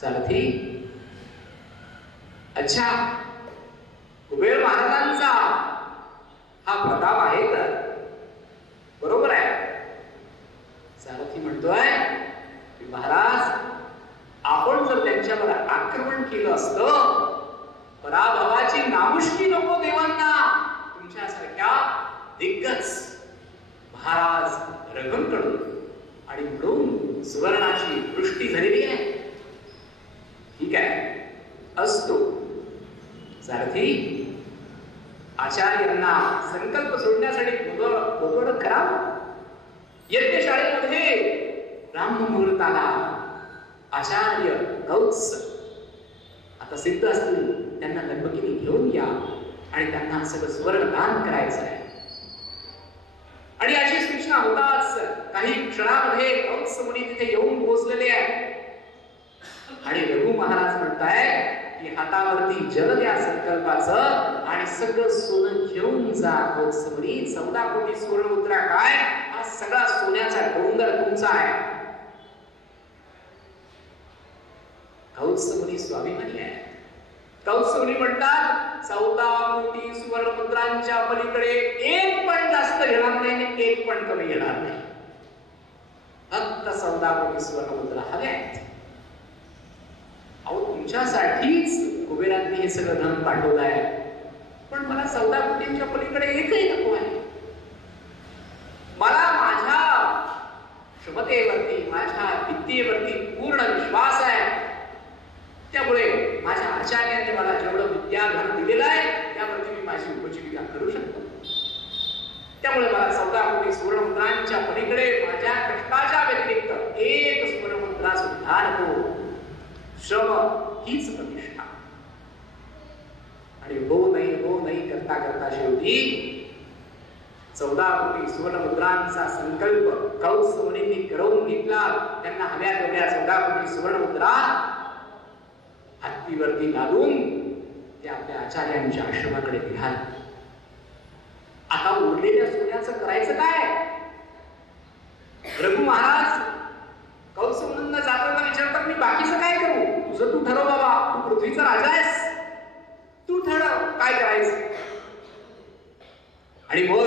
सारथी, अच्छा, कुबेर महाराजांचा हा प्रताप आहे तर बरोबर आहे. सारथी म्हणतोय की महाराज, आपण जर त्यांच्यावर आक्रमण केलं असतं, पराभवाची नामुष्की नको देवांना. तुमच्यासारख्या दिग्गज महाराज रघुंकडून आणि म्हणून सुवर्णाची वृष्टी झालेली आहे. ठीक आहे, असतो. सारथी, आचार्यांना संकल्प सोडण्यासाठी बोलवणं करावं. यज्ञशाळेमध्ये ब्राह्ममुहूर्ताला आचार्य कौत्स आता सिद्ध असतील, त्यांना लंबकिनी घेऊन या आणि त्यांना सगळं सुवर्ण दान करायचं आहे. आणि अशी सूचना होताच काही क्षणामध्ये कौत्स मुनी तिथे येऊन पोहोचलेले आहेत. आणि रघु महाराज म्हणताय की हातावरती जल द्या संकल्पाचं आणि सगळं सोनं घेऊन जा. कौत्स मुनी, 14 कोटी सुवर्ण मुद्रा काय, हा सगळा सोन्याचा डोंगर तुमचा आहे. कौत्स मुनी स्वाभिमानी आहे. कौत्स मुनी म्हणतात 14 कोटी सुवर्ण मुद्रांच्या पलीकडे एक पण जास्त घेणार नाही आणि एक पण कमी घेणार नाही. फक्त 14 कोटी सुवर्ण मुद्रा हव्या आहेत. अहो, तुमच्यासाठीच कुबेरांनी हे सगळं धन पाठवलं आहे, पण मला 14 कोटींच्या पलीकडे एकही नको आहे. मला माझ्या क्षमतेवरती, माझ्या विद्येवरती पूर्ण विश्वास आहे. त्यामुळे माझ्या आचार्यांनी मला जेवढं विद्याधन दिलेलं आहे त्यावरती मी माझी उपजीविका करू शकतो. त्यामुळे मला 14 कोटी सुवर्णमुद्रांच्या पलीकडे माझ्या कष्टाच्या व्यतिरिक्त एक सुवर्णमुद्रा सुद्धा नको. श्रम हीच प्रतिष्ठा. आणि हो नाही करता करता शेवटी 14 कोटी सुवर्णमुद्रांचा संकल्प कौत्स मुनींनी करून घेतला. त्यांना हव्या तेवढ्या 14 कोटी सुवर्णमुद्रा हत्तीवरती लादून ते आपल्या आचार्यांच्या आश्रमाकडे निघाले. आता उरलेल्या सोन्याचं करायचं काय? रघु महाराज कौत्स मुनींना जाताना विचारतात, मी बाकीचं काय करू? तुझं तू ठरव बाबा, तू पृथ्वीचा राजा आहेस, तू ठरव काय करायचं. आणि मग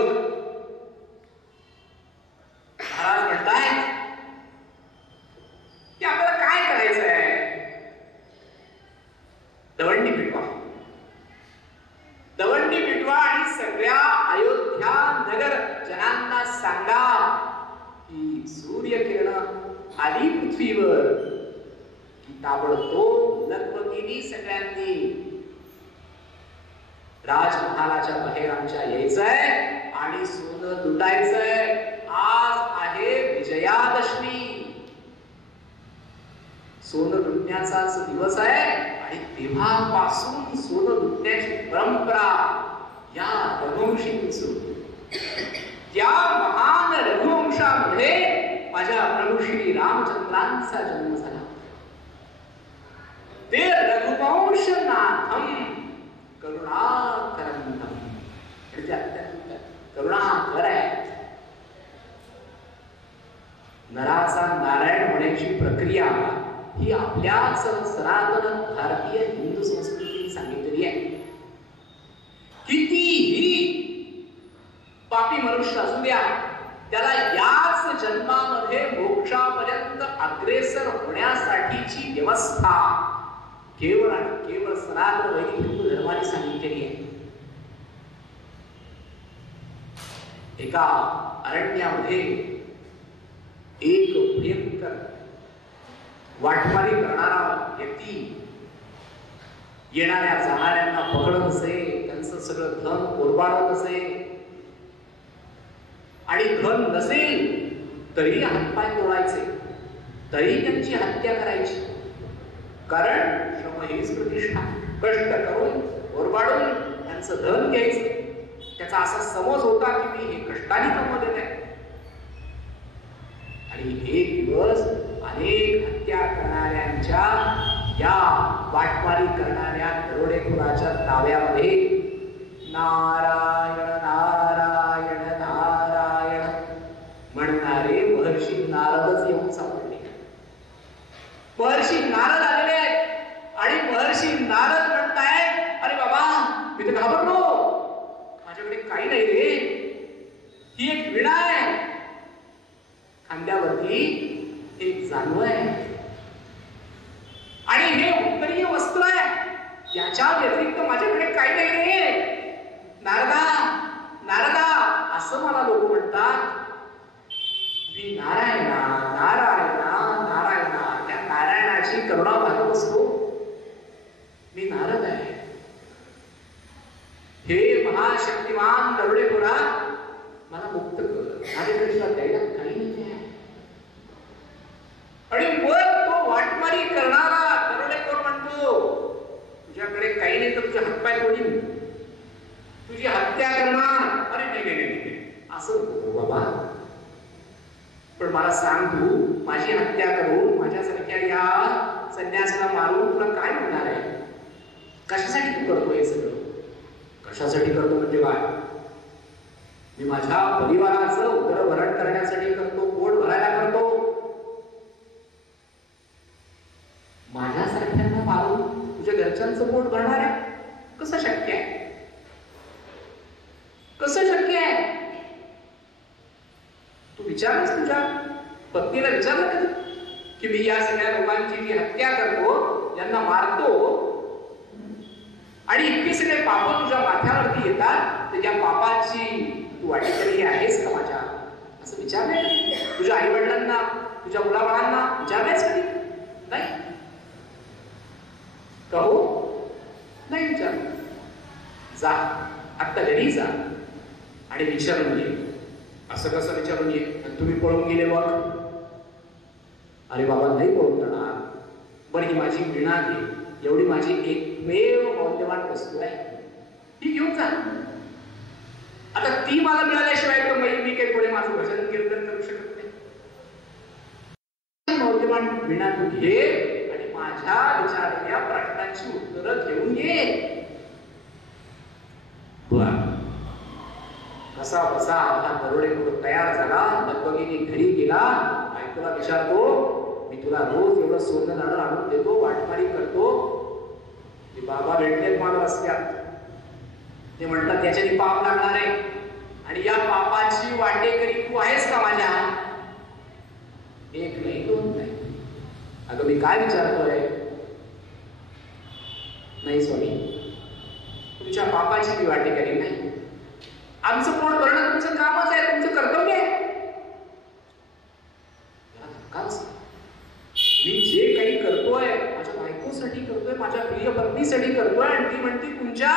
महाराज म्हणताय की आपल्याला काय करायचं आहे? दवंडी पिटवा, दवंडी पिटवा आणि सगळ्या अयोध्या नगर जनांना सांगा की सूर्यकिरण आली पृथ्वीवर की ताबडतोब लगबगीने सगळ्यांनी राजमहालाच्या बाहेर आमच्या यायचंय आणि सोनं लुटायचंय. आज आहे विजयादशमी, सोनं लुटण्याचाच दिवस आहे. आणि तेव्हापासून सोनं लुटण्याची परंपरा या रघुवंशींची, त्या महान रघुवंशामध्ये माझ्या प्रभू श्री रामचंद्रांचा जन्म झाला. ते रघुवंश नाथम करुणाकरंतम, ते अत्यंत करुणाकर आहे. नराचा नारायण होण्याची प्रक्रिया ही आपल्याच सनातन भारतीय हिंदू संस्कृतीने सांगितलेली आहे. कितीही पापी मनुष्य असू द्या, त्याला याच जन्मामध्ये मोक्षापर्यंत अग्रेसर होण्यासाठीची व्यवस्था केवळ आणि केवळ सनातन वैदिक हिंदू धर्माने सांगितलेली आहे. एका अरण्यामध्ये एक भयंकर वाटमारी करणारा व्यक्ती येणाऱ्या जाणाऱ्यांना पकडत असे, त्यांचं सगळं धन कोरबाडत असे. आणि धन नसेल तरी हातपाय तोडायचे, तरी त्यांची हत्या करायची. कारण श्रम हीच प्रतिष्ठा. कष्ट करून कोरबाडून त्यांचं धन घ्यायचं. त्याचा असा समज होता की मी हे कष्टाने कमवलेलं आहे. आणि एक दिवस अनेक हत्या करणाऱ्यांच्या, या वाटमारी करणाऱ्या दरोडेखोराच्या ताब्यामध्ये नारायण नारायण नारायण म्हणणारे महर्षी नारदच येऊन सापडले. महर्षी नारद आलेले आहेत. माझ्याकडे काही नाही रे, ही एक विणा आहे, खांद्यावरती एक जानव आहे आणि हे उत्तरीय वस्त्र आहे, याच्या व्यतिरिक्त माझ्याकडे काही नाही रे. नारदा नारदा असं मला लोक म्हणतात. मी नारायणा नारायणा नारायणा, त्या नारायणाची करुणा भागत असतो. मी नारद आहे. हे महाशक्तिमान दरोडेखोरा, मला मुक्त कर. माझ्याकडे तुला द्यायला काही नाही आहे. आणि वर तो वाटमारी करणारा दरोडेखोर म्हणतो, तुझ्याकडे काही नाही तर तुझे हातपाय तोडीन, तुझी हत्या करणार. अरे नाही नाही नाही, असं नको बाबा. पण मला सांग, तू माझी हत्या करून माझ्यासारख्या या संन्यासाला मारून तुला काय मिळणार आहे? कशासाठी तू करतो हे सगळं? कशासाठी करतो म्हणजे काय? मी माझ्या परिवाराचं उदरभरण करण्यासाठी करतो, पोट भरायला करतो. माझ्यासारख्यांना मारून तुझ्या घरच्यांचं पोट भरणार आहे? कसं शक्य आहे? कसं शक्य आहे? तू विचारलंस तुझ्या पत्नीला विचारलं कधी की मी या सगळ्या लोकांची जी हत्या करतो, यांना मारतो आणि इतके सगळे पाप तुझ्या माथ्यावरती येतात, तर त्या पापाची तू वाटेकरी आहेस का माझ्या? असं विचारलंय? तुझ्या आई वडिलांना, तुझ्या मुलाबाळांना विचारलंयस कधी? नाही. कहो नाही विचार. जा आत्ता घरी जा आणि विचारून ये. असं कसं विचारून ये? तुम्ही पळून गेले बघ. अरे बाबा नाही पळून जाणार. बरं ही माझी वीणा घे, एवढी माझी एकमेव मौल्यवान वस्तू आहे, ती घेऊन जा. आता ती मला मिळाल्याशिवाय तर मी काही पुढे माझं भजन कीर्तन करू शकत नाही. मौल्यवान वीणा तू घे आणि माझ्या विचारलेल्या प्रश्नांची उत्तरं घेऊन ये. कसा बसा हा दरोडेखोर तयार झाला. लगबगीने घरी गेला. बायकोला विचारतो, मी तुला रोज एवढं सोनं नाणं आणून देतो, वाटमारी करतो, ते बाबा भेटलेत मला रस्त्यात. ते म्हणतात त्याच्याने पाप लागणार आहे आणि या पापाची वाटेकरी तू आहेस का माझ्या? एक नाही, दोन नाही. अगं मी काय विचारतोय? नाही स्वामी, तुमच्या पापाची मी वाटेकरी नाही. आमचं पोट भरणं तुमचं कामच आहे, तुमचं कर्तव्य आहे. मी जे काही करतोय माझ्या बायकोसाठी करतोय, माझ्या प्रिय पत्नीसाठी करतोय, आणि ती म्हणते तुमच्या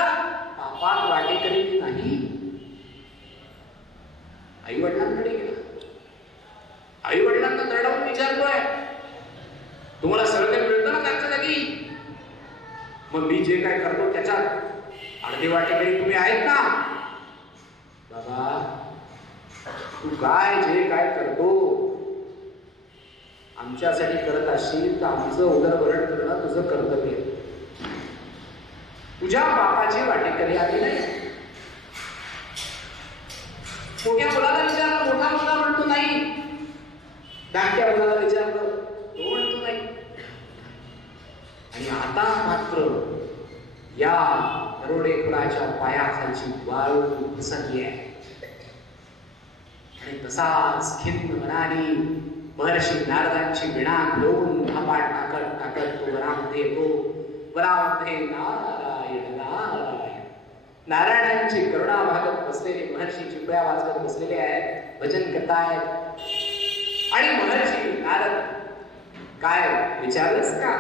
पापात वाटेकरी नाही. आई वडिलांकडे गेला, आई वडिलांना दरडावून विचारतोय, तुम्हाला सगळं मिळतं ना त्याच्या जागी? मग मी जे काय करतो त्याच्यात अर्धे वाटेकरी तुम्ही आहेत ना? बाबा तू काय जे काय करतो आमच्यासाठी करत असशील तर आमचं उदरभरण करणं तुझं कर्तव्य आहे. तुझ्या बापाची वाटेकरी आली नाही. मोठ्या मुलाला विचारलं, मोठा मुलगा म्हणतो नाही. धाकट्या मुलाला विचारलं, तो म्हणतो नाही. आणि आता मात्र या दरोडेखोराच्या पायाखालची वाळू घसरली आहे. आणि तसाच खिन्न मनाने महर्षी नारदांची वीणा घेऊन धापाट टाकत टाकत तो वरामध्ये येतो. वरामध्ये नारायण नारायण नारायणांची करुणा भागत बसलेले महर्षी चिपळ्या वाजवत बसलेले आहेत, भजन करतायत. आणि महर्षी नारद, काय विचारलंस का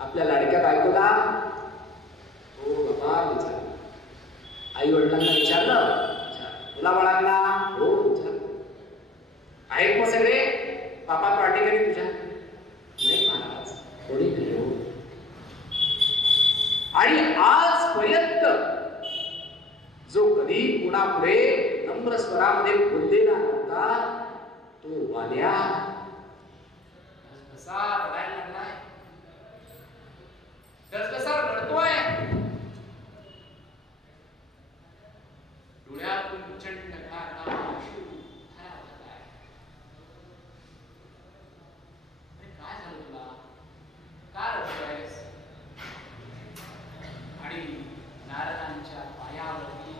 आपल्या लाडक्या बायकोला? हो बाबा विचार. आई वडिलांना विचारलं? मुलाबाळांना? हो विचार. आहेत मग सगळे पापात वाटेकरी तुझ्या? नाही महाराज, थोडी नाही हो. आणि आजपर्यंत जो कधी कुणापुढे नम्र स्वरामध्ये बोललेला नव्हता तो वाल्या कसा रडायला लागलाय, कसा रडतोय. डोळ्यातून प्रचंड काय झालं तुला? काय रडतोयस? आणि नारदांच्या पायावरती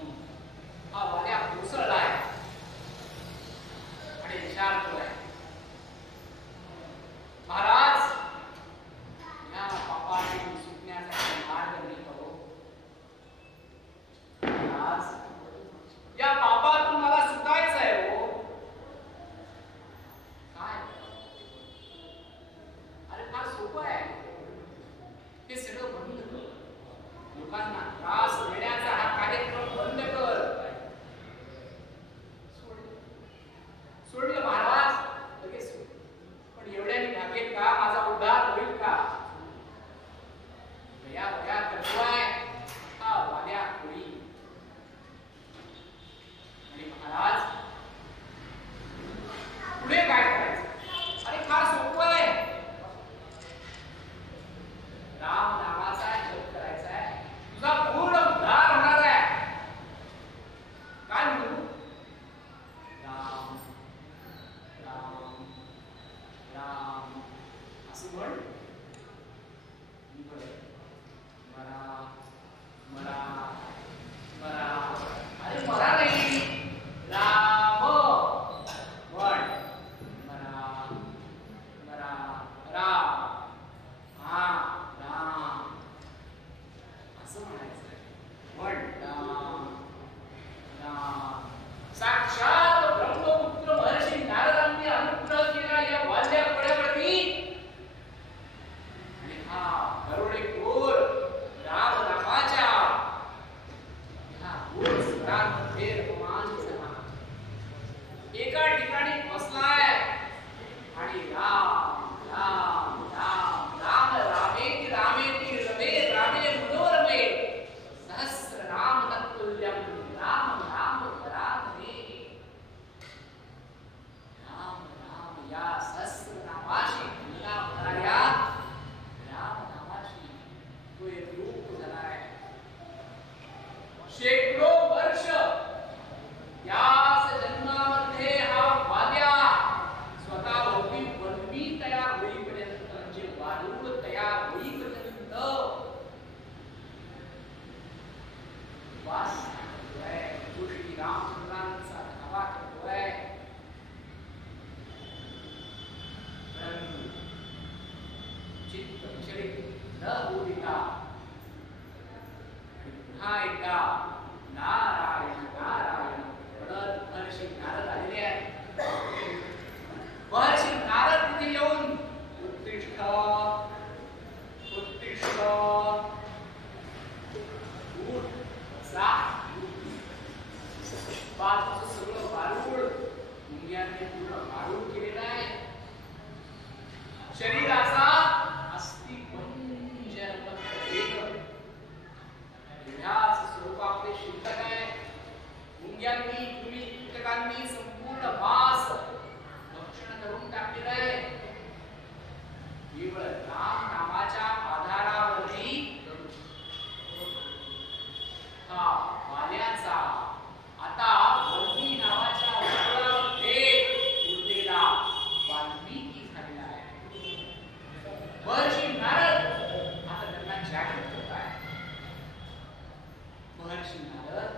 महर्षी नारद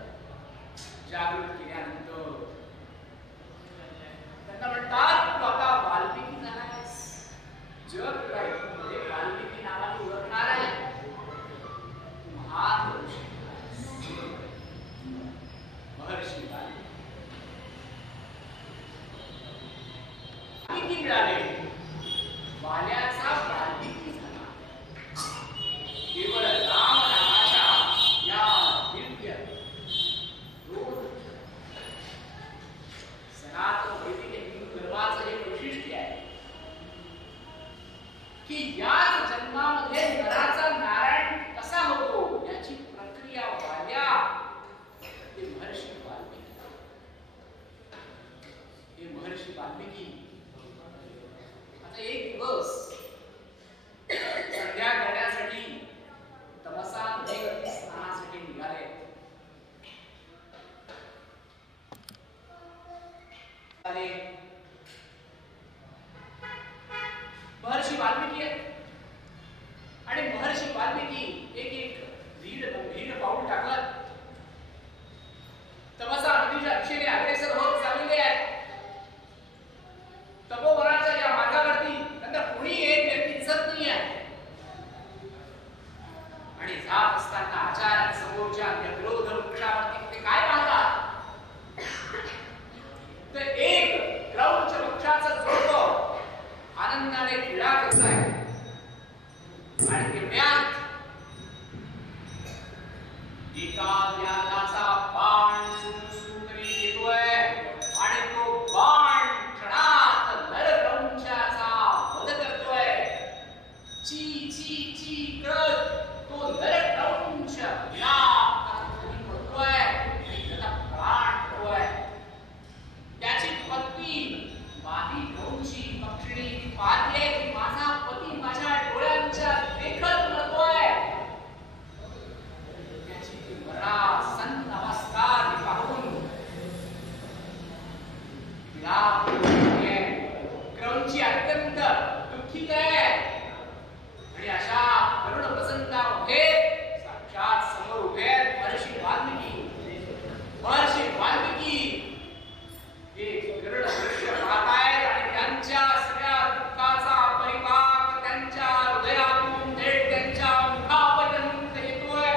जागृत केल्यानंतर त्यांना म्हणतात तू आता वाल्मिकी झालायस. जग तुला मध्ये वाल्मिकी नावाने ओळखणार आहे. महान ऋषी महर्षी वाल्मिकी मिळाले. वाल्याचा वाल्मिकी झाला. केवळ राम नामाच्या या दिव्य सनातन वैदिक हिंदू धर्माचं हे वैशिष्ट्य आहे की याच जन्मामध्ये नराचा नारायण कसा होतो याची प्रक्रिया वाल्या हे महर्षी वाल्मिकी. हे महर्षी वाल्मिकी आता एक दिवस संध्या करण्यासाठी तमसा नदीवरती स्नानासाठी निघाले. महर्षी वाल्मिकी आणि महर्षी वाल्मिकी एक एक धीर पाऊल टाकत तमसा नदीच्या दिशेने अग्रेसर होत चाललेले आहेत. तपोवनाच्या या मार्गावरती त्यांना कोणी एक व्यक्ती दिसत नाही आहे आणि जात असताना अचानक समोरच्या व्यग्रोध वृक्षावरती ते काय पाहतात तर एक क्रौंच वृक्षाचा जोडो आनंदाने क्रीडा करत आहे आणि तेवढ्यात एका व्याघ्राचा बाण सुंदरी येतोय आणि तो बाण क्षणात नरक्रौंचाचा वध करतोय. ची ची ची करत तो नरक्रौंच विनाकारण पडतोय आणि त्याचा प्राण होतोय. त्याची पत्नी मादी क्रौंची पक्षिणी पाहते की माझा पती माझ्या डोळ्यांच्या देखत मरतोय. त्याची मरणासन्न अवस्था पाहून क्रौंची अत्यंत दुःखित आहे आणि अशा करुण प्रसंगामध्ये साक्षात समोर उभे आहेत महर्षी वाल्मिकी. महर्षी वाल्मिकी हे गरुड दृश्य पाहतायत आणि त्यांच्या सगळ्या दुःखाचा परिपाक त्यांच्या हृदयातून थेट त्यांच्या मुखापर्यंत येतोय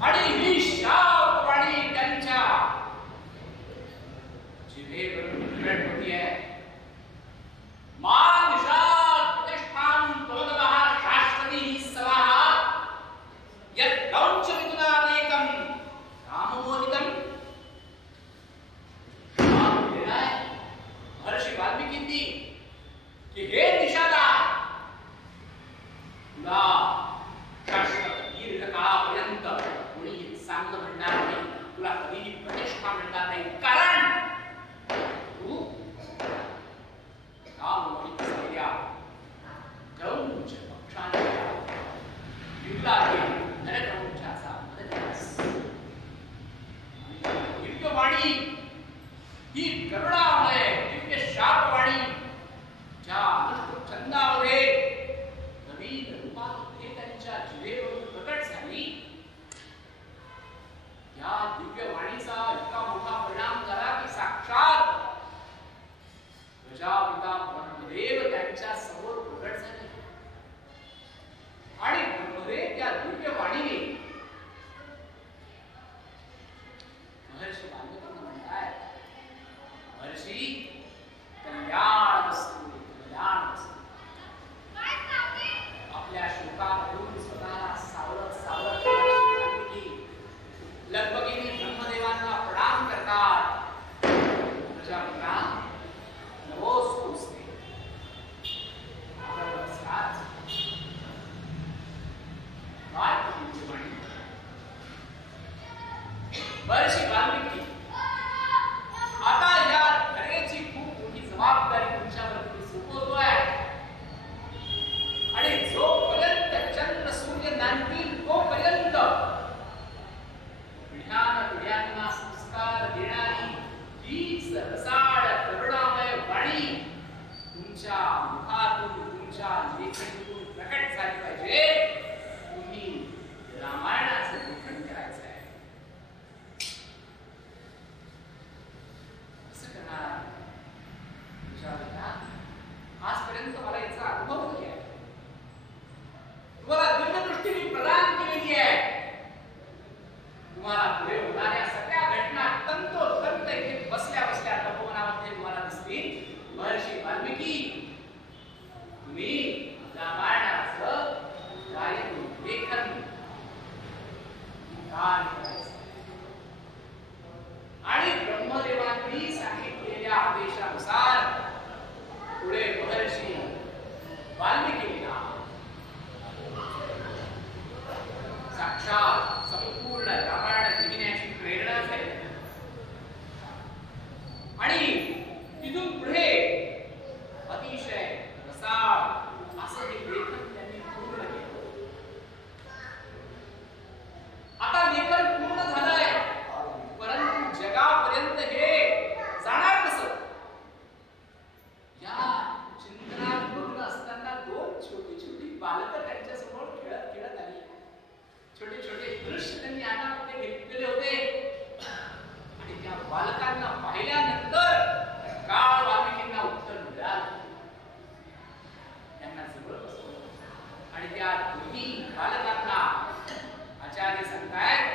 आणि ही शापवाणी त्यांच्या जिभेवरून उलट होतीये. मान निषाद प्रतिष्ठान तोदवः शाश्वती सवाहा यत् क्रौंच विदुनादेकं रामोदितं. महर्षी वाल्मिकींनी की हे निषादा तुला शाश्वत दीर्घकाळापर्यंत कोणी चांगलं म्हणणार नाही. तुला कधीही प्रतिष्ठा मिळणार नाही कारण तू रामोदित झालेल्या क्रौंच पक्षांच्या युद्धातील नरक्रौंचाचा वध केलास. दिव्यवाणी ही करुणामय दिव्य शापवाणी ज्या छंदामध्ये नवीन रूपामध्ये त्यांच्या जिभेवरून प्रकट झाली. या दिव्यवाणीचा इतका मोठा परिणाम झाला की साक्षात प्रजापिता ब्रह्मदेव त्यांच्या समोर प्रकट झाले आणि ब्रह्मदेव त्या तर या दोन्ही बालकांना आचार्य सांगतायत